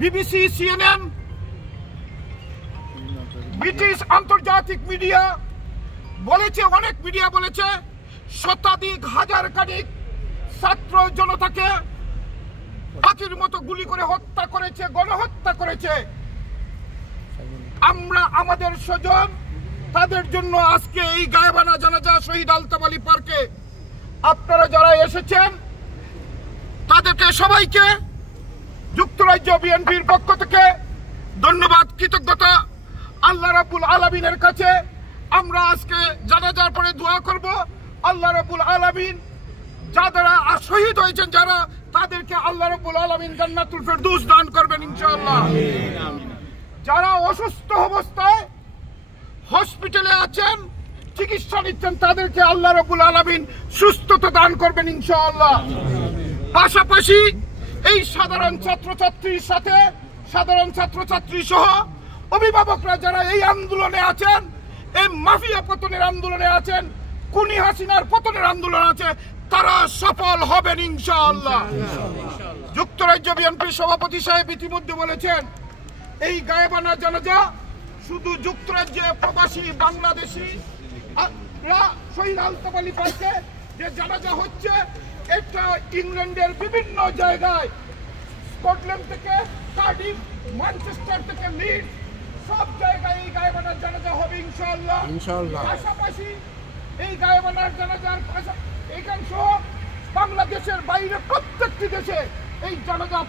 BBC, CNN, British আন্তর্জাতিক media বলেছে, অনেক মিডিয়া বলেছে শতাধিক হাজার খানিক ছাত্র জনতাকে পাখির মতো গুলি করে হত্যা করেছে, গণহত্যা করেছে। আমরা আমাদের স্বজন তাদের জন্য আজকে এই গায়েবানা জানাজা শহীদ আলতাফ আলী পার্কে আপনারা যারা এসেছেন তাদেরকে সবাইকে যুক্তরাজ্য বিএনপির পক্ষ থেকে ধন্যবাদ, কৃতজ্ঞতা। আল্লাহ রাব্বুল আলামিনের কাছে আমরা আজকে জানাজার পরে দোয়া করব, আল্লাহ রাব্বুল আলামিন যারা শহীদ হয়েছেন যারা তাদেরকে আল্লাহ রাব্বুল আলামিন জান্নাতুল ফেরদৌস দান করবেন ইনশাআল্লাহ। যারা অসুস্থ অবস্থায় হসপিটালে আছেন, চিকিৎসা নিচ্ছেন, তাদেরকে আল্লাহ রাব্বুল আলামিন সুস্থতা দান করবেন ইনশাআল্লাহ। পাশাপাশি এই সাধারণ ছাত্রছাত্রীর সাথে সাধারণ ছাত্রছাত্রী সহ অভিভাবকরা যারা এই আন্দোলনে আছেন, এই মাফিয়া পতনের আন্দোলনে আছেন, খুনি হাসিনার পতনের আন্দোলন আছে, তারা সফল হবেন ইনশাআল্লাহ। যুক্তরাজ্য বিএনপির সভাপতি সাহেব ইতিমধ্যে বলেছেন এই গায়েবানা জানাজা শুধু যুক্তরাজ্যে প্রবাসী বাংলাদেশি শহীদ আলতাফ আলী পার্কে যে জানাজা হচ্ছে, এটা ইংল্যান্ডের বিভিন্ন জায়গায়, স্কটল্যান্ড থেকে কার্ডিফ, ম্যানচেস্টার থেকে লিডস, সব জায়গায় এই গায়েবানার জানাজা হবে ইনশাআল্লাহ। পাশাপাশি এই গায়েবানার জানাজার এখান সহ বাংলাদেশের বাইরে প্রত্যেকটি দেশে এই জানাজা